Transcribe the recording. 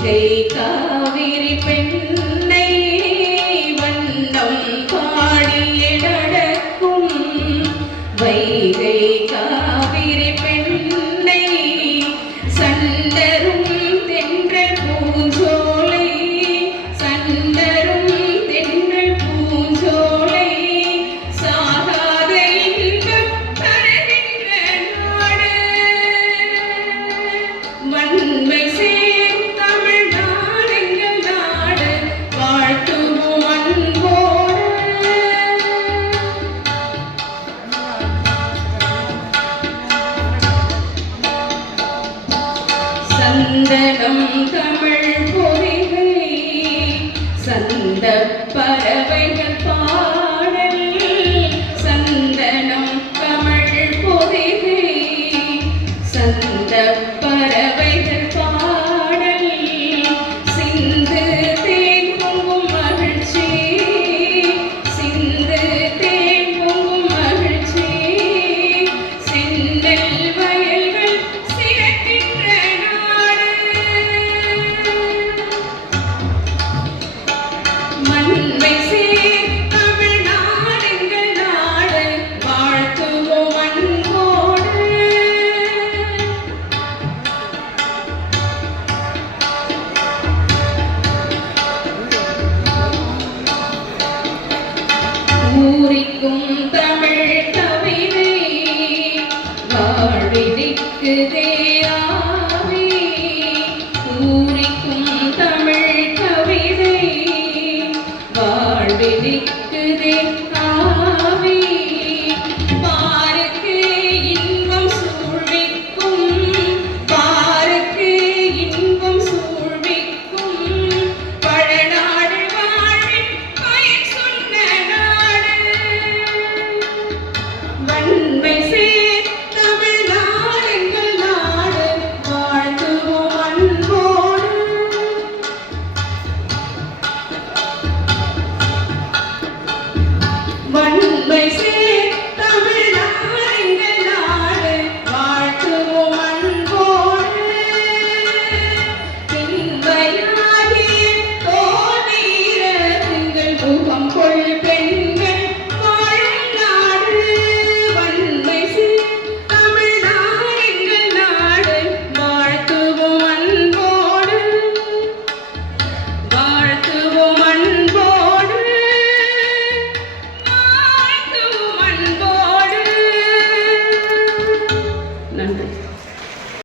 take up. சந்தனம் தமிழ் பூரிக்கும் தமிழ் கவிதை வாழிக்கு தேராவி பூரிக்கும் தமிழ் கவிதை வாழ்விதிக்கு தேரா